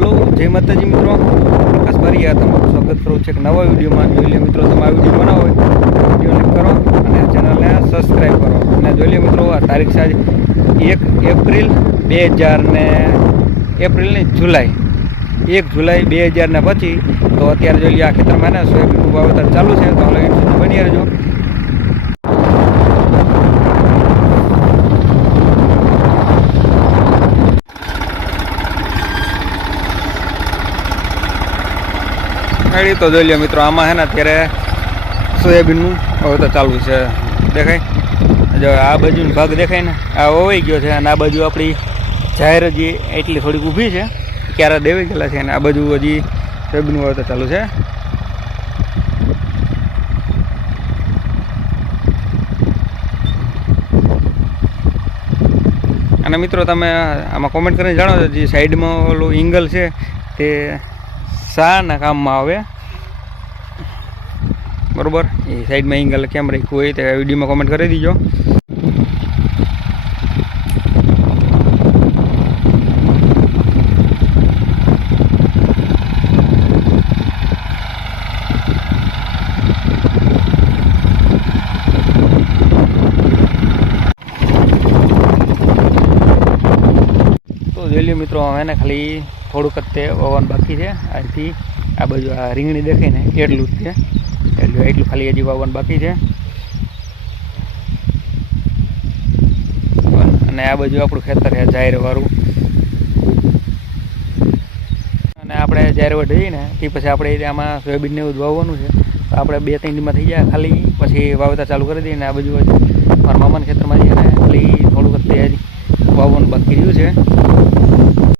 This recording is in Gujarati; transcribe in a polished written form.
હલો જય માતાજી મિત્રો, પ્રકાશ બારીયા તમારું સ્વાગત કરું છું એક નવા વિડીયોમાં। જોઈ લે મિત્રો, તમે આ વિડીયો બનાવો હોય વિડીયો લાઈક કરો અને ચેનલને સબસ્ક્રાઈબ કરો અને જોઈ લે મિત્રો, આ તારીખ છે 1 એપ્રિલ 2000 1 જુલાઈ 2025। તો અત્યારે જોઈ લે આ ખેતરમાં ને સોયાબીનનું વાવેતર ચાલુ છે, તો હવે બની રહેજો। તો જોઈ લો મિત્રો, આમાં છે ને અત્યારે સોયાબીનનું વાવેતર ચાલુ છે। દેખાય જો આ બાજુનો ભાગ દેખાય ને, આ વવાઈ ગયો છે અને આ બાજુ આપણી જાહેર હજી એટલી થોડીક ઊભી છે, ક્યારે દેવાઈ ગયેલા છે અને આ બાજુ હજી સોયાબીનનું વાવેતર ચાલુ છે। અને મિત્રો તમે આમાં કોમેન્ટ કરીને જાણો છો, જે સાઈડમાં ઓલું એંગલ છે તે શાના કામમાં આવે, બરોબર? એ સાઈડમાં એંગલ કેમ રાખ્યું હોય તે વિડીયોમાં કોમેન્ટ કરી દીજો। તો જોઈ લ્યો મિત્રો, એને ખાલી થોડુંક જ તે વવાન બાકી છે। અહીંથી આ બાજુ આ રીંગણી દેખાય ને એટલું જ છે, એટલું ખાલી હજી વાવવાનું બાકી છે। અને આ બાજુ આપણું ખેતર છે જાહેરવાળું, અને આપણે જાહેરવાડ જઈએ ને તે પછી આપણે આમાં સોયાબીનને એવું વાવવાનું છે, તો આપણે 2-3 દીમાં થઈ જાય ખાલી, પછી વાવેતર ચાલુ કરી દઈએ। ને આ બાજુ મારા મામાના ખેતરમાં જઈએ ને ખાલી થોડુંક જ તે હજી વાવવાનું બાકી રહ્યું છે।